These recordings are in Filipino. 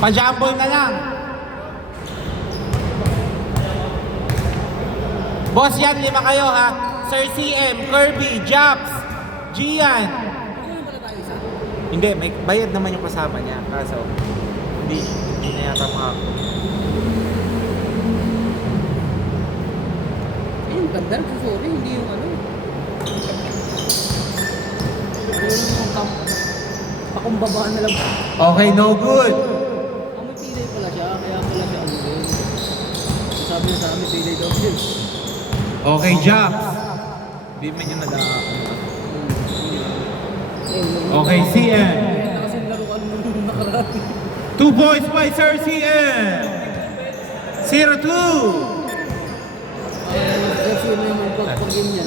Pa-jumble na lang. Boss yan, 5 kayo ha. Sir CM, Kirby, Japs, Gian. Hindi, may bayad naman yung kasama niya. Kaso, hindi na yata Yung ganda, sorry, hindi yung ano. Yung pakumbabaan na lang. Okay, no good. May pilay pala siya, kaya pala siya ano din. Sabi niya sa amin, pilay daw siya. Okay, Japs. Hindi man yung Okay, CM. Kasi laruan mo nung nakarami. 2 points by Sir CM. 0-2. Kasi mo yung pag-ganyan.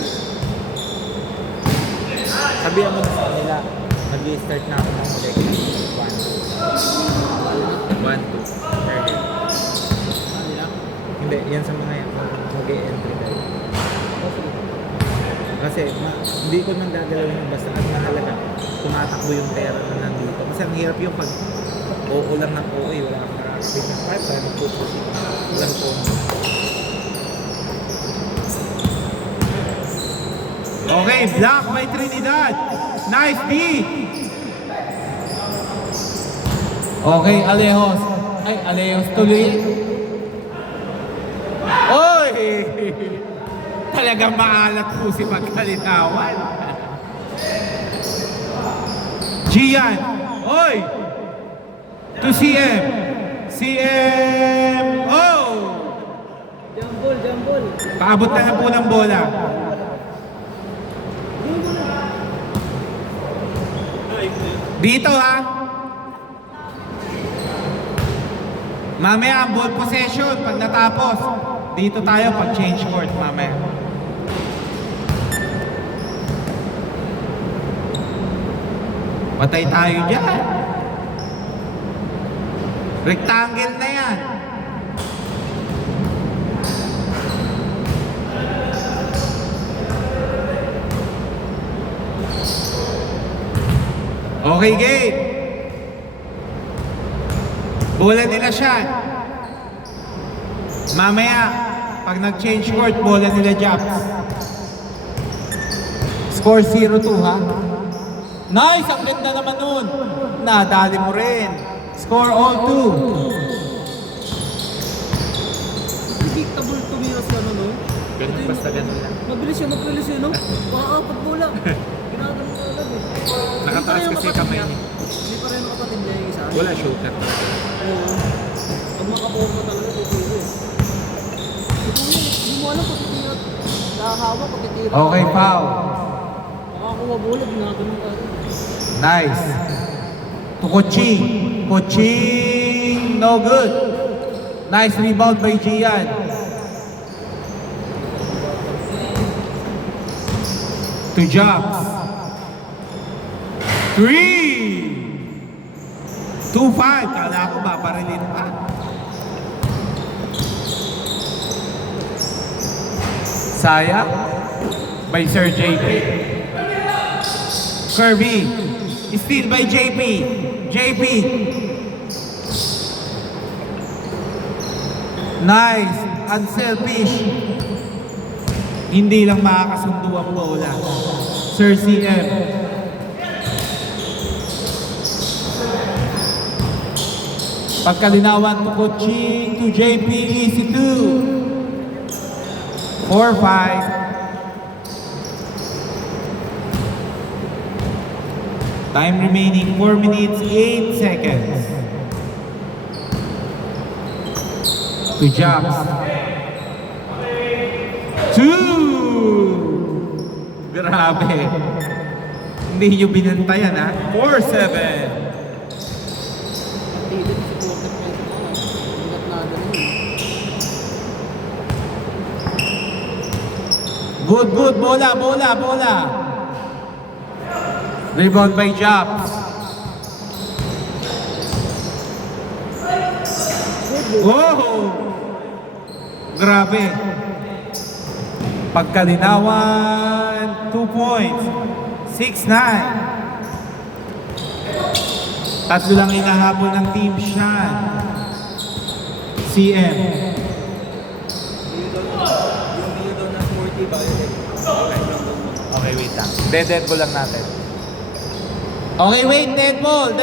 Sabihan mo na sa kanila, mag-i-start na ako ng ulit. 1-2. Hindi, yan sa mga yan. Mag-i-entry tayo. Kasi hindi ko nang gagalawin yung basta at mahalaga. Tumatakbo yung pera na nandito. Kasi ang hirap yung pag oo lang ng oo, wala kang nakakapit ng 5, tayo magpupusin. Walang po. Okay, block by Trinidad. Nice D. Okay, Alejos. Ay, Alejos tuloy. Oy! Talagang maalat po si Pagkalinawan. Gian. Oy! To CM. CM. Oh! Jambol, jambol. Paabot na po ng bola. Dito ha. Mamaya ang ball possession pag natapos. Dito tayo pag change court mamaya. Patay tayo dyan. Rectangle na yan. Okay, game. Bola nila siya. Mamaya, pag nag-change court, bola nila Japs. Score 0-2 ha. Nice! Ang ganda naman nun. Nadali mo rin. Score all 2. Predictable tumira si ano no? Ganun, basta ganun lang. Mabilis yun no? Baka pag bola. Ginagawa mo agad eh. Nakataas kasi kamay niya. Hindi pa rin ang kapatid niya yung isa. Wala shooter. Oo. Pag makaporma talaga, titiro eh. Hindi mo alam kung titiro. Nakahawak kung titiro. Okay, foul. Makakuha bola, ginagawa ka rin. Nice. To Kuching. Kuching, no good. Nice rebound by Gian. To Japs. 3. 2-5. Kala ko ba, parilin pa. Sayang. By Sir JP. Kirby. Steal by JP. JP. Nice. Unselfish. Hindi lang makakasundo ang bola. Sir CM. Pagkalinawan to Kuching to JP, easy 2. 4-5. Time remaining 4 minutes 8 seconds. To Japs. 2. Grabe. Hindi nyo binantayan ha. 4-7. Titiro si quarter point mo. Ingat na ganun eh. Good, good. Bola, bola, bola. Rebound by Japs. Oh! Grabe. Pagkalinawan, 2 points. 6-9. Tatlo lang hinahabol ng Team Shan. CM. Yung video daw na 40 violet. Okay, wait lang. Dead ball lang natin. Okay, wait. Dead ball.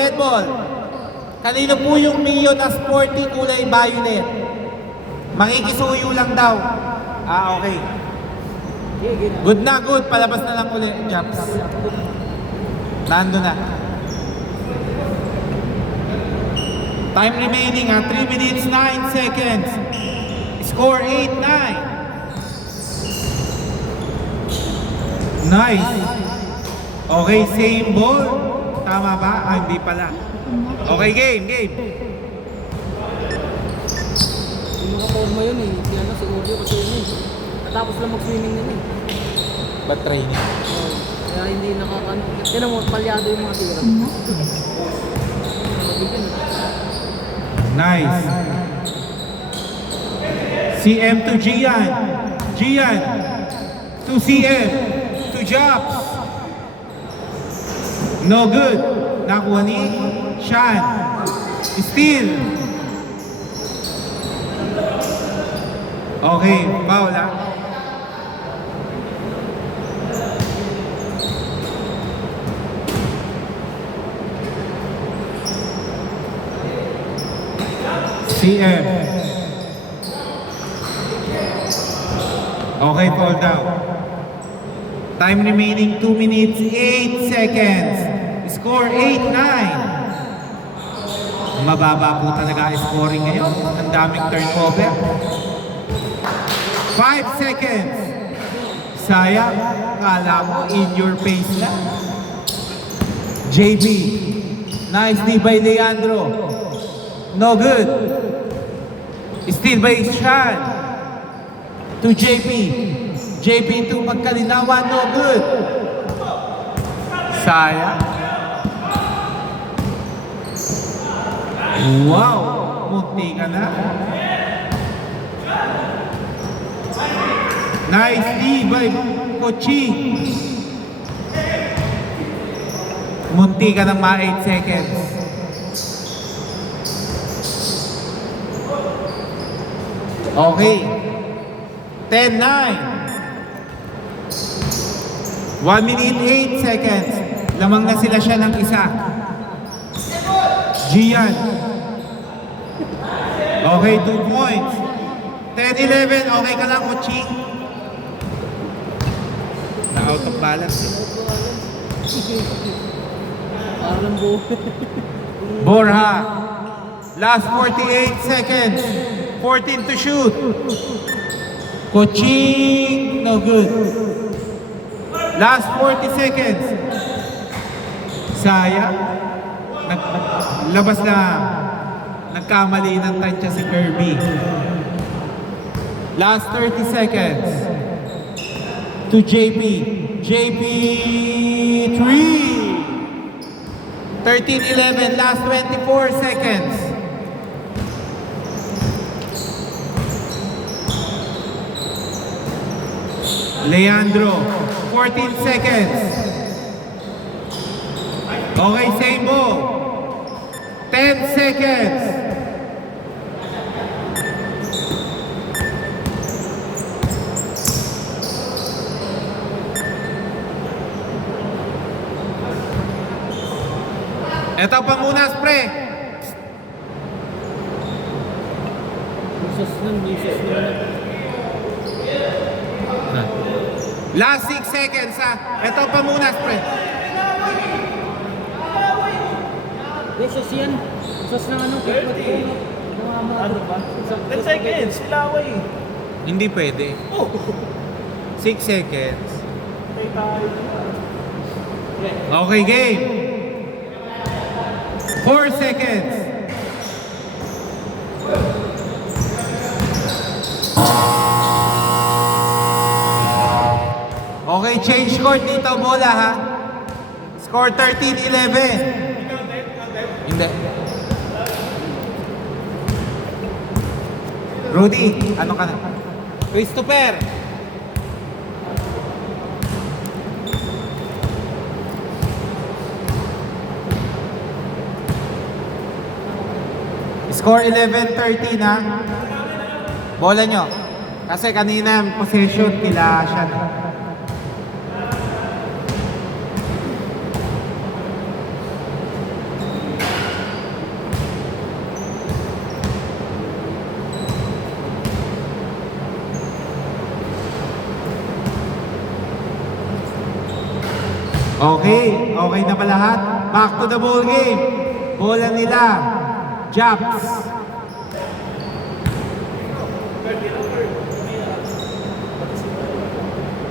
Kanino po yung Mio na sporty kulay violet? Makikisuyo lang daw. Okay. Good na, good. Palabas na lang ulit. Jumps. Nando na. Time remaining 3 minutes 9 seconds. Score 8-9. Nice. Okay, same ball. Tama ba? Hindi pala. Okay, game. Yung nakaporma yun eh. Si ano, si Audio kasi yun eh. Natapos lang mag-swimming yun eh. Ba't training? Kaya hindi nakakano. Tinan mo, palyado yung mga tira. Mabigyan eh. Nice. CM to Gian. Gian to CM to Jobs. No good. Nakuha ni Shan. Steal. Okay, foul ha. CM. Okay, fall down. Time remaining 2 minutes 8 seconds. Score 8-9. Mababa po talaga ang scoring ngayon. Ang daming turnover. 5 seconds. Sayang. Kala mo in your face na. JB. Nice D by Leandro. No good. Still by Shan. To JP. JP to Magkalinawan. No good. Sayang. Wow. Munti ka na. Nice D by Kochi. Munti ka ng mga 8 seconds. Okay. 10-9. 1 minute 8 seconds. Lamang na sila siya ng isa. Gian. Okay, 2 points. 10-11. Okay ka lang, Kochi. Na-out of balance. Parang buo. Borja. Last 48 seconds. 14 to shoot. Coaching, no good. Last 40 seconds. Sayang. Labas na. Nagkamali ng tansya si Kirby. Last 30 seconds. To JP. JP 3. 13-11. Last 24 seconds. Leandro, 14 seconds. Okay, same ball. 10 seconds. Ito pa muna, spray. Bisos nun. Last 6 seconds ha. Ito pa muna, spray. Bisos yan. Bisos ng ano. Ano ba? 10 seconds, silaway. Hindi pwede. 6 seconds. Okay, game. 4 seconds. Okay, change court dito, bola ha. Score 13-11. Hindi. Rudy, ano ka na? Christopher. Score 11-13 ha. Bola nyo. Kasi kanina possession kila siya. Okay, okay na ba lahat? Back to the ball game. Bola nila. Japs.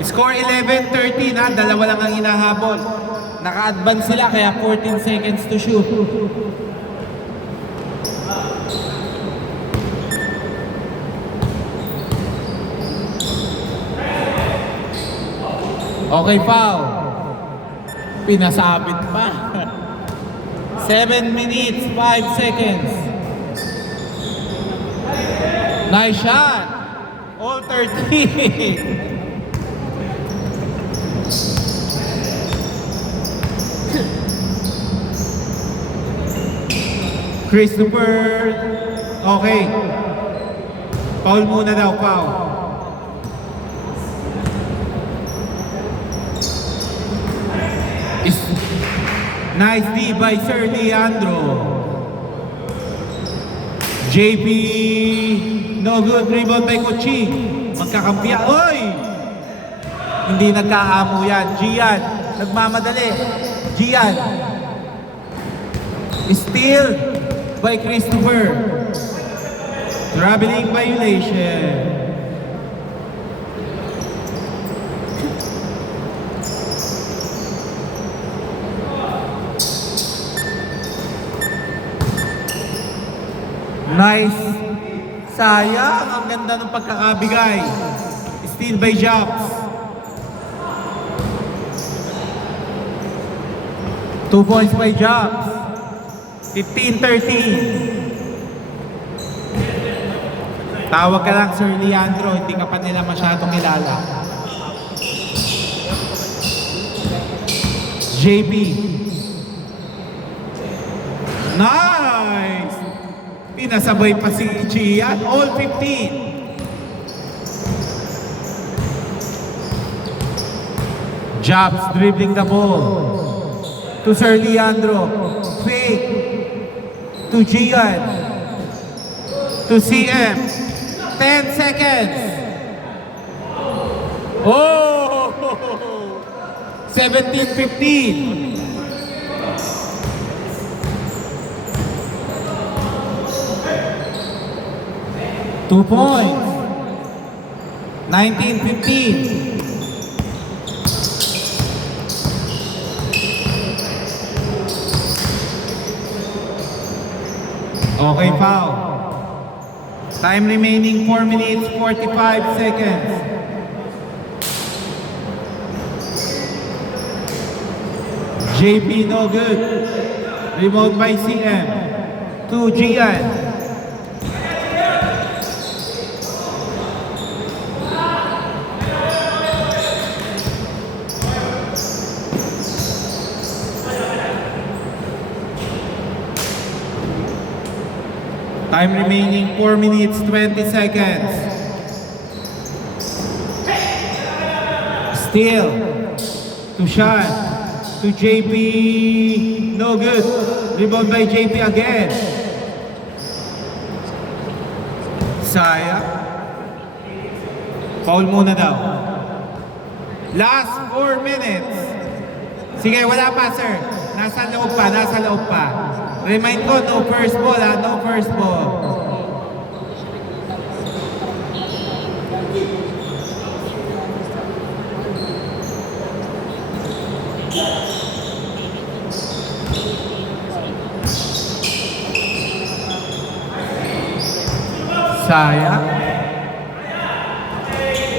Score 11-13 ha, dalawa lang ang hinahabol. Naka-advance sila kaya 14 seconds to shoot. Okay, foul. Pinasabit pa. 7 minutes, 5 seconds. Nice shot. All 13. Christopher. Okay. Foul muna daw, foul. Nice D by Sir Leandro. JP, no good, rebound by Kochi. Magkakampiya, oy! Hindi nagkaamo yan. Gian, nagmamadali. Gian. Steal by Christopher. Traveling violation. Nice. Sayang. Ang ganda ng pagkakabigay. Steal by Japs. 2 points by Japs. 15-13. Tawag ka lang, Sir Leandro. Hindi ka pa nila masyadong kilala. JB. Nice! Pinasabay pa si Gian. All 15. Jobs dribbling the ball. To Sir Leandro. Fake. To Gian. To CM. 10 seconds. Oh! 17-15. Two points. 19-15. Okay, foul. Time remaining 4 minutes 45 seconds. JP no good. Rebound by CM. To Gian. Time remaining 4 minutes 20 seconds. Steal to Sean, to JP, no good. Rebound by JP again. Sayang. Foul muna daw. Last 4 minutes. Sige, wala pa sir. Nasa loob pa, nasa loob pa. Remind ko, no first ball ha, no first ball. Sayang.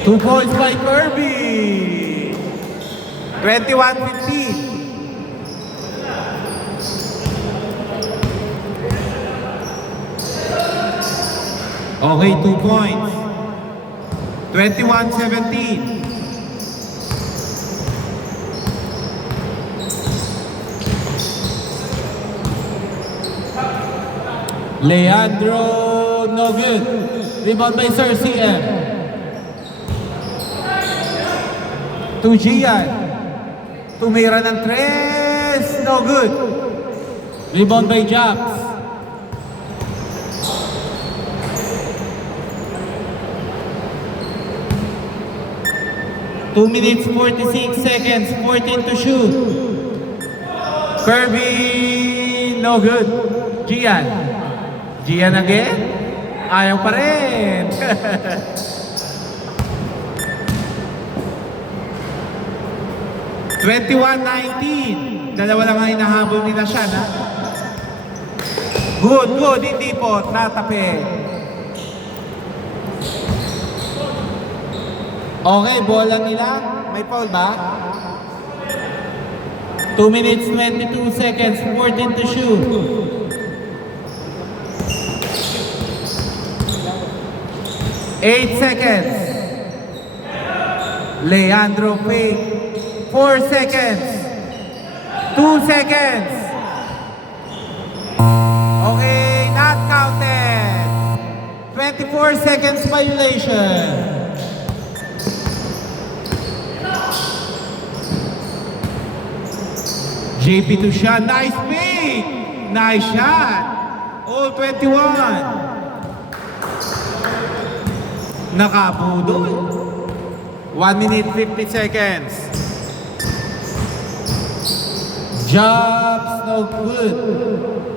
2 points by Kirby. 21-15. Okay, 2 points. 21-17. Leandro, no good. Rebound by Sir CM. To Gian. Tumira ng tres, no good. Rebound by Japs. Two minutes, 46 seconds, 14 to shoot. Kirby, no good. Gian. Gian again? Ayaw pa rin. 21-19. Dalawa lang ang hinahabol ni Nashan, ha? Good, good. Hindi po. Natapi. Okay, bola nila. May foul ba? 2 minutes, 22 seconds, 14 to shoot. 8 seconds. Leandro fake. 4 seconds. 2 seconds. Okay, not counted. 24 seconds violation. JP to shot. Nice pick. Nice shot. All 21. Nakabudol. 1 minute 50 seconds. Jobs no good.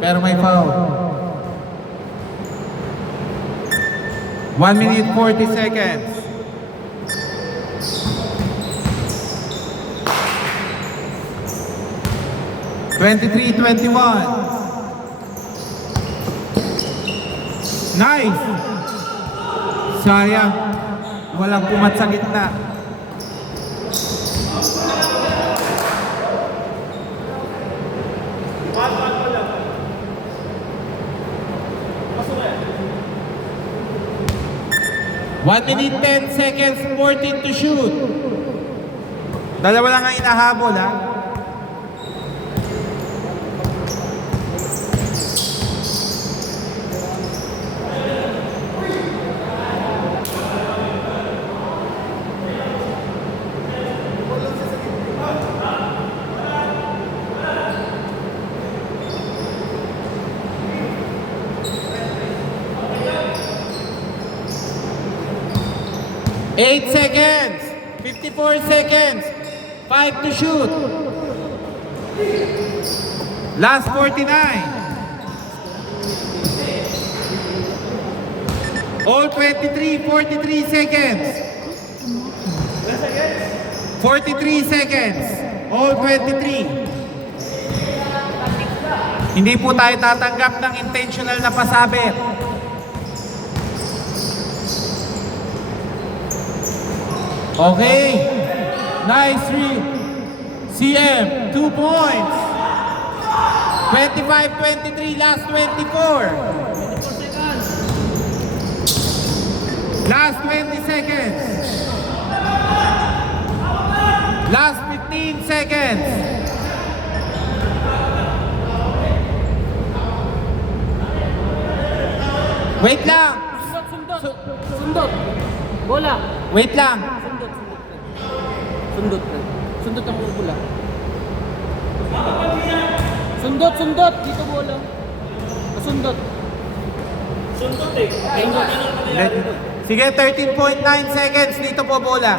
Pero may foul. 1 minute 40 seconds. Twenty-three, 21. Nice. Sayang. Walang pumat sa gitna. One minute, 10 seconds, 14 to shoot. Dalawa lang ang inahabol, ha? Eight seconds, 54 seconds, 5 to shoot. Last 49. All 23, 43 seconds. 43 seconds. All 23. Hindi po tayo tatanggap ng intentional na pasabit. Okay. Nice read. CM, 2 points. 25-23, last 24. Last 20 seconds. Last 15 seconds. Wait lang. Sundot. Bola. Wait lang. Sundot. Sundot ang bola. Sundot. Dito bola. Sundot. Sundot eh. Sige, 13.9 seconds. Dito po bola.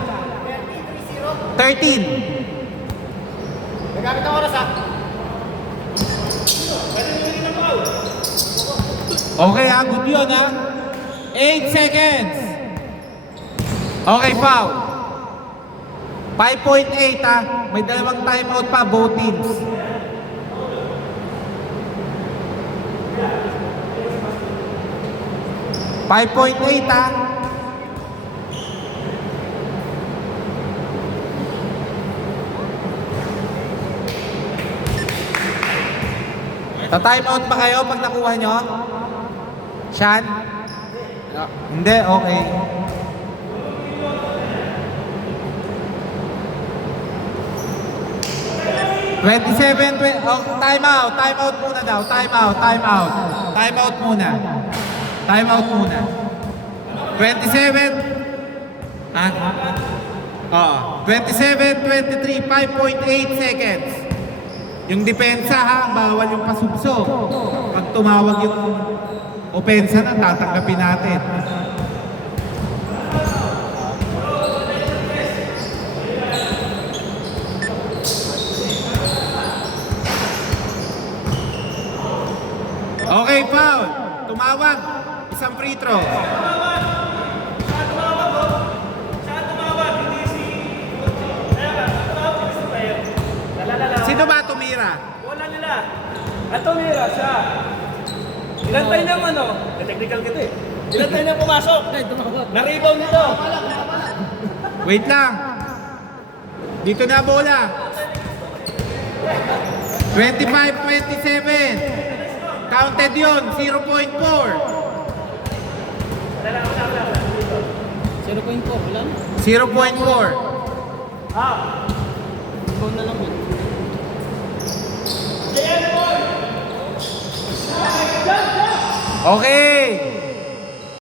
13. Nagamit ang oras, ha? Okay ha, good yun ha. 8 seconds. Okay, foul. 5.8 ha. May dalawang timeout pa, both teams. $5.8 ha. Ta-timeout ba kayo pag nakuha nyo? Sean? Hindi, okay. Oh, time out muna daw, time out muna. 27, ah? Oo, 27-23, 5.8 seconds. Yung depensa ha, bawal yung pasubso. Pag tumawag yung opensa na, tatanggapin natin. Okay, foul. Tumawag. Isang free throw. Sino ba tumira? Wala nila. Ang tumira siya. Inantay niyang ano. Technical kita eh. Inantay niyang pumasok. Na-rebound nito. Wait lang. Dito na bola. 25-27. Counted yun. 0.4. 0.4, wala na. 0.4. Ikaw na lang yun. Okay.